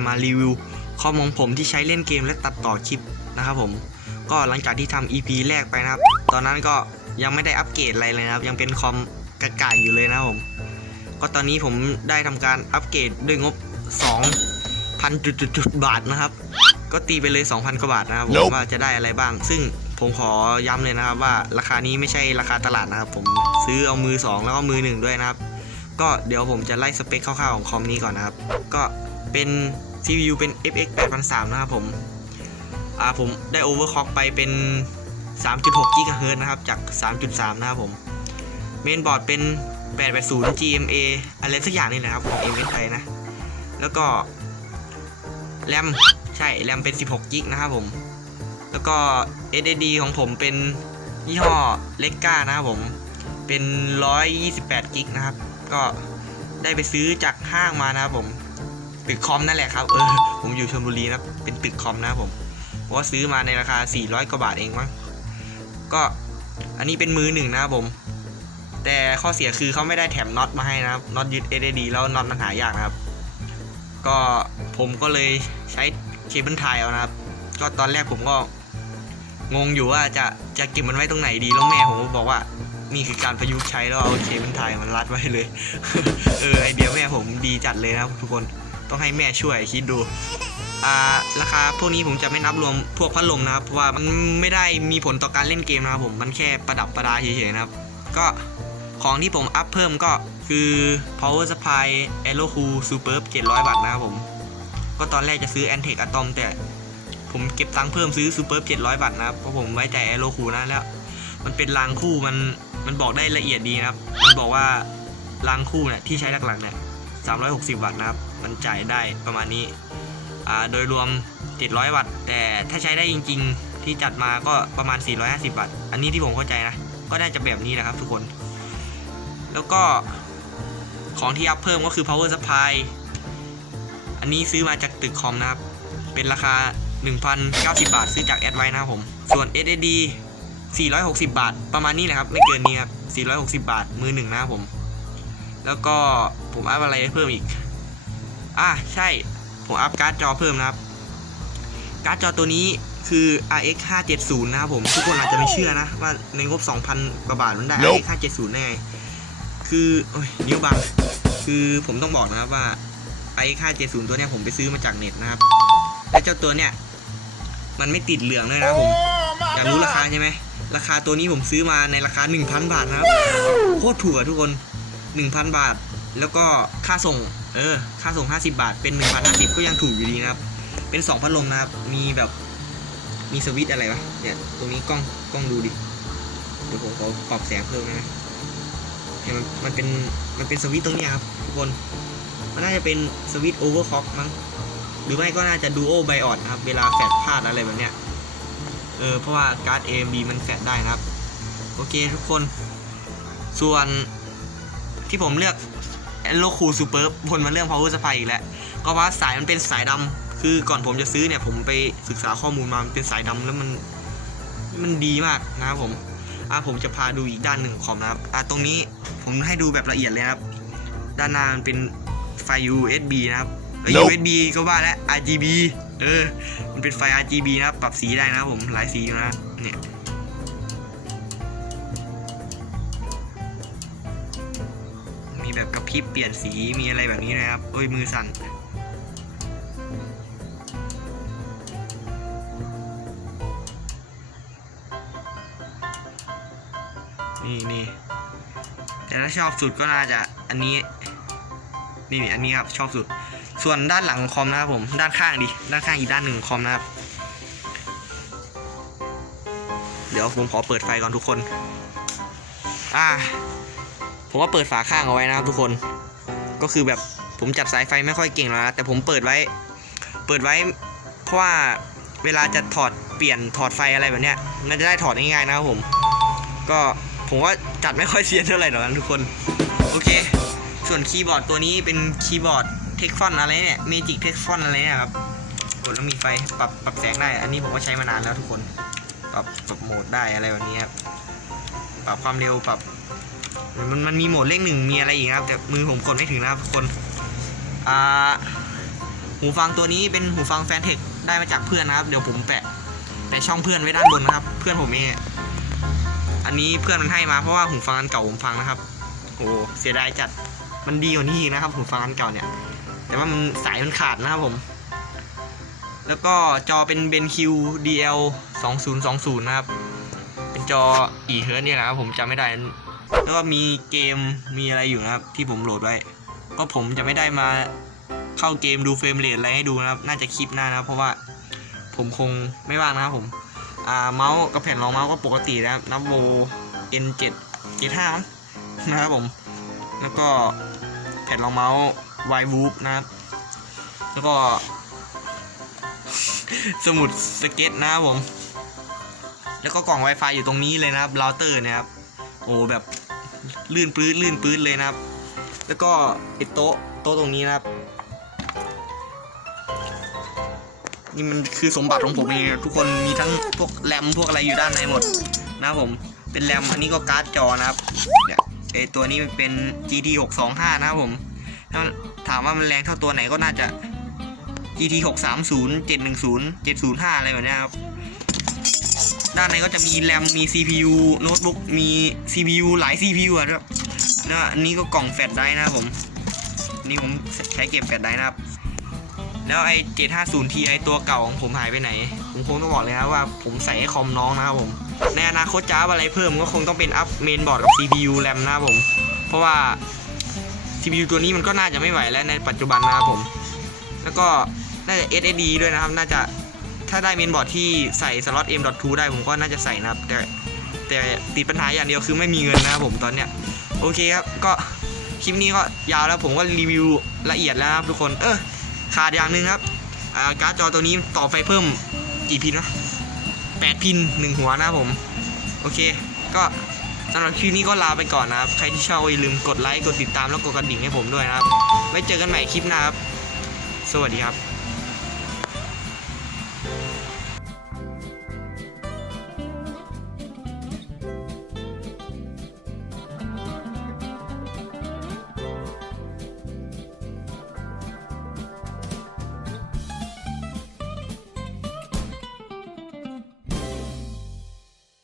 จะมารีวิวคอมของผมที่ใช้เล่นเกมและตัดต่อคลิปนะครับผมก็หลังจากที่ทำ EP แรกไปนะครับ ตอนนั้นก็ยังไม่ได้อัปเกรดอะไรเลยนะครับ ยังเป็นคอมกากาอยู่เลยนะครับผม ก็ตอนนี้ผมได้ทำการอัปเกรดด้วยงบ 2,000จุดจุดๆบาทนะครับ ก็ตีไปเลย 2,000กว่าบาทนะครับผมว่าจะได้อะไรบ้าง ซึ่งผมขอย้ำเลยนะครับว่าราคานี้ไม่ใช่ราคาตลาดนะครับ ผมซื้อเอามือ 2 แล้วก็มือ 1 ด้วยนะครับ ก็เดี๋ยวผมจะไล่สเปคคร่าวๆของคอมนี้ก่อนนะครับ ก็เป็น CPU เป็น FX 8003 นะครับผมอ่าผมได้ overclock ไปเป็น 3.6 GHz นะครับ จาก 3.3 นะครับผมเมนบอร์ดเป็น 880 GMA อะไรสักอย่างนี่นะครับของ MSI นะ แล้วก็แรมใช่แรมเป็น 16 g b นะครับผม แล้วก็ SSD ของผมเป็นยี่ห้อเล็กก้านะครับผม เป็น 128 g b นะครับ ก็ได้ไปซื้อจากห้างมานะครับผม ตึกคอมนั่นแหละครับ เออ ผมอยู่ชลบุรีนะเป็นตึกคอมนะผมเพราะว่าซื้อมาในราคา 400 กว่าบาทเองมั้ง ก็อันนี้เป็นมือหนึ่งนะผม แต่ข้อเสียคือเขาไม่ได้แถมน็อตมาให้นะครับ น็อตยึด SSD แล้วน็อตมันหายากนะครับ ก็ผมก็เลยใช้เคเบิลไทยเอานะครับ ก็ตอนแรกผมก็งงอยู่ว่าจะจะเก็บมันไว้ตรงไหนดีแล้วแม่ผมก็บอกว่านี่คือการประยุกต์ใช้แล้วเอาเคเบิลไทยมันรัดไว้เลย เออไอเดียแม่ผมดีจัดเลยนะครับทุกคน ต้องให้แม่ช่วยคิดดูอ่าราคาพวกนี้ผมจะไม่นับรวมพวกพัดลมนะครับเพราะว่ามันไม่ได้มีผลต่อการเล่นเกมนะครับผมมันแค่ประดับประดาเฉยๆนะครับ ก็ของที่ผมอัพเพิ่มก็คือ power supply aero cool superb 700 วัตต์นะครับผม ก็ตอนแรกจะซื้อ antec atom แต่ผมเก็บตังค์เพิ่มซื้อ superb 700 วัตต์นะครับเพราะผมไว้ใจ aero cool นะแล้ว มันเป็นรางคู่มันมันบอกได้ละเอียดดีนะครับ มันบอกว่ารางคู่เนี่ยที่ใช้หลักๆเนี่ย 360 วัตต์นะครับ มันจ่ายได้ประมาณนี้อ่าโดยรวม 700 วัตต์ แต่ถ้าใช้ได้จริง ๆ ที่จัดมาก็ประมาณ 450 วัตต์ อันนี้ที่ผมเข้าใจนะ ก็น่าจะแบบนี้นะครับทุกคน แล้วก็ของที่อัพเพิ่มก็คือ power supply อันนี้ซื้อมาจากตึกคอมนะครับ เป็นราคา 1,090 บาท ซื้อจากแอดไว้นะครับผม ส่วน SSD 460 บาท ประมาณนี้แหละครับ ไม่เกินนี้ครับ 460 บาท มือหนึ่งนะครับผม แล้วก็ผมอัพอะไรเพิ่มอีก อะใช่ ผมอัพการ์ดจอเพิ่มนะครับ การ์ดจอตัวนี้คือ RX 570 นะครับผม ทุกคนอาจจะไม่เชื่อนะ ว่าในงบ 2,000 กว่าบาทมันได้ Nope RX 570ได้ไง คือโอ้ยนิ้วบัง คือผมต้องบอกนะครับว่า RX 570 ตัวเนี้ยผมไปซื้อมาจากเน็ตนะครับ และเจ้าตัวเนี้ยมันไม่ติดเหลืองด้วยนะครับผม อยากรู้ราคาใช่ไหม ราคาตัวนี้ผมซื้อมาในราคา 1,000 บาทนะครับ โคตรถูกอะทุกคน 1,000 บาท แล้วก็ค่าส่ง เออ ค่าส่ง 50 บาท เป็น 1,050 ก็ยังถูกอยู่ดีนะครับ เป็น 2 พัดลมนะครับ มีแบบ มีสวิตอะไรวะ เนี่ย ตรงนี้กล้อง กล้องดูดิ เดี๋ยวผมขอปรับแสงเพิ่มนะเนี่ยมัน มันเป็น มันเป็นสวิตตรงเนี้ยครับทุกคน มันน่าจะเป็นสวิตโอเวอร์คล็อกมั้ง หรือไม่ก็น่าจะดูโอไบออดนะครับ เวลาแฟลชพลาดอะไรแบบเนี้ย เออ เพราะว่าการ์ด AMD มันแฟลชได้นะครับ โอเคทุกคน ส่วน ที่ผมเลือก a l o Cool Super บนมาเรื่อง Power Supply อีกแล้วก็เพราะว่าสายมันเป็นสายดำคือก่อนผมจะซื้อเนี่ยผมไปศึกษาข้อมูลมามันเป็นสายดำแล้วมันมันดีมากนะครับผมอะผมจะพาดูอีกด้านหนึ่งของคอมนะครับอะตรงนี้ผมให้ดูแบบละเอียดเลยนะครับ ด้านหน้ามันเป็นไฟ USB นะครับเอ้ย Nope USB ก็ว่าแล้ว RGB เออ มันเป็นไฟ RGB นะครับ ปรับสีได้นะครับผม หลายสีอยู่นะครับเนี่ย แบบกระพริบเปลี่ยนสีมีอะไรแบบนี้นะครับโอ้ยมือสั่นนี่นี่แต่ถ้าชอบสุดก็น่าจะอันนี้นี่นี่อันนี้ครับชอบสุด ส่วนด้านหลังคอมนะครับผมด้านข้างดิด้านข้างอีกด้านหนึ่งของคอมนะครับ เดี๋ยวผมขอเปิดไฟก่อนทุกคน อ่า ผมว่าเปิดฝาข้างเอาไว้นะครับทุกคน ก็คือแบบผมจัดสายไฟไม่ค่อยเก่งแล้วนะแต่ผมเปิดไว้ เปิดไว้ เพราะว่าเวลาจะถอดเปลี่ยนถอดไฟอะไรแบบเนี้ยมันจะได้ถอดง่ายๆนะครับผม ก็ผมว่าจัดไม่ค่อยเซียนเท่าไหร่หรอกนะทุกคน โอเค ส่วนคีย์บอร์ดตัวนี้เป็นคีย์บอร์ดเทคฟอนอะไรเนี่ยเมจิกเทคฟอนอะไรเนี่ยครับกดแล้วมีไฟปรับปรับแสงได้ อันนี้ผมก็ใช้มานานแล้วทุกคน ปรับปรับโหมดได้อะไรแบบนี้ครับ ปรับความเร็วปรับ มันมันมีโหมดเลขหนึ่งมีอะไรอีกนะครับ แต่มือผมกดไม่ถึงนะครับทุกคน อ่า หูฟังตัวนี้เป็นหูฟังแฟนเทคได้มาจากเพื่อนนะครับ เดี๋ยวผมแปะแปะช่องเพื่อนไว้ด้านบนนะครับ เพื่อนผมเองอันนี้เพื่อนมันให้มาเพราะว่าหูฟังอันเก่าผมฟังนะครับ โอ้เสียดายจัด มันดีกว่านี้อีกนะครับหูฟังอันเก่าเนี่ย แต่ว่ามันสายมันขาดนะครับผม แล้วก็จอเป็น BenQ DL 2020 นะครับ เป็นจออีเฮิร์เนี่ยนะครับผมจำไม่ได้ แล้วก็มีเกมมีอะไรอยู่นะครับ ที่ผมโหลดไว้ ก็ผมจะไม่ได้มาเข้าเกมดูเฟรมเรทอะไรให้ดูนะครับ น่าจะคลิปหน้านะครับ เพราะว่าผมคงไม่ว่างนะครับผมอ่าเมาส์กับแผ่นรองเมาส์ก็ปกตินะครับนับโว N7 75มั้งนะครับผม แล้วก็แผ่นรองเมาส์ Y w o o p นะครับ แล้วก็ สมุดสเก็ตนะครับผม แล้วก็กล่อง Wi-Fi อยู่ตรงนี้เลยนะครับเราเตอร์นะครับ โอ้แบบ ลื่นปื้ดลื่นปื้ดเลยนะครับ แล้วก็ไอโต๊ะโต๊ะตรงนี้นะครับ นี่มันคือสมบัติของผมเองทุกคนมีทั้งพวกแรมพวกอะไรอยู่ด้านในหมดนะครับผมเป็นแรมอันนี้ก็การ์ดจอนะครับเนี่ยไอตัวนี้เป็น GT 625 นะครับผมถ้าถามว่ามันแรงเท่าตัวไหนก็น่าจะ GT 630 710 705 อะไรแบบนี้ครับ ด้านในก็จะมีแรมมี CPU โน้ตบุ๊กมี CPU หลาย CPU อะครับนะอันนี้ก็กล่องแฟลชไดร์นะครับผม นี่ผมใช้เก็บแฟลชไดร์นะครับ แล้วไอ้ 750 Ti ตัวเก่าของผมหายไปไหน ผมคงต้องบอกเลยนะว่าผมใส่ให้คอมน้องนะครับผม ในอนาคตจะอัพอะไรเพิ่มก็คงต้องเป็นอัพเมนบอร์ดกับ CPU แรมนะครับผม เพราะว่า CPU ตัวนี้มันก็น่าจะไม่ไหวแล้วในปัจจุบันนะครับผม แล้วก็น่าจะ SSD ด้วยนะครับ น่าจะ ถ้าได้เมนบอร์ดที่ใส่สล็อต M.2 ได้ผมก็น่าจะใส่นะครับ แต่แต่ติดปัญหาอย่างเดียวคือไม่มีเงินนะครับผมตอนเนี้ยโอเคครับก็คลิปนี้ก็ยาวแล้วผมก็รีวิวละเอียดแล้วนะครับทุกคนเออขาดอย่างหนึ่งครับการ์ดจอตัวนี้ต่อไฟเพิ่มกี่พินวะแปดพินหนึ่งหัวนะครับผม โอเค ก็สำหรับคลิปนี้ก็ลาไปก่อนนะครับ ใครที่ชอบอย่าลืมกดไลค์ กดติดตามแล้วกดกระดิ่งให้ผมด้วยนะครับ ไว้เจอกันใหม่คลิปหน้าครับ สวัสดีครับ